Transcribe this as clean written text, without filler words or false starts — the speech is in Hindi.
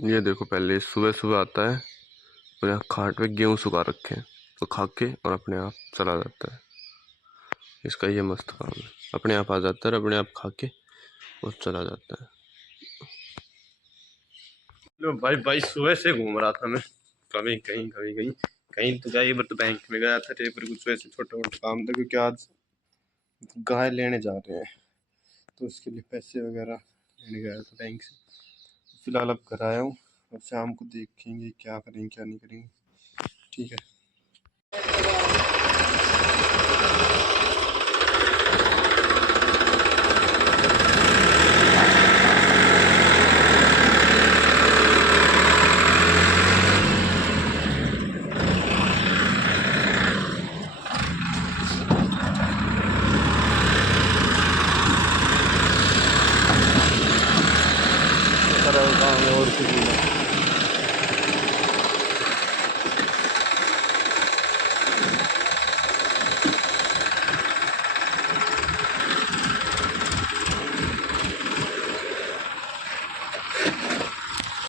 ये देखो, पहले सुबह सुबह आता है और यहाँ खाट पे गेहूँ सुखा रखे हैं, तो खा के और अपने आप चला जाता है। इसका ये मस्त काम है, अपने आप आ जाता है और अपने आप खा के और चला जाता है। लो भाई भाई, सुबह से घूम रहा था मैं, कभी कहीं कभी कहीं कहीं तो जाइए, बट बैंक में गया था पर कुछ वैसे छोटे मोटे काम था, क्योंकि आज गाय लेने जा रहे हैं तो उसके लिए पैसे वगैरह लेने गया था बैंक से। फिलहाल अब घर आया हूँ, अब शाम को देखेंगे क्या करेंगे क्या नहीं करेंगे। ठीक है। और कुछ नहीं।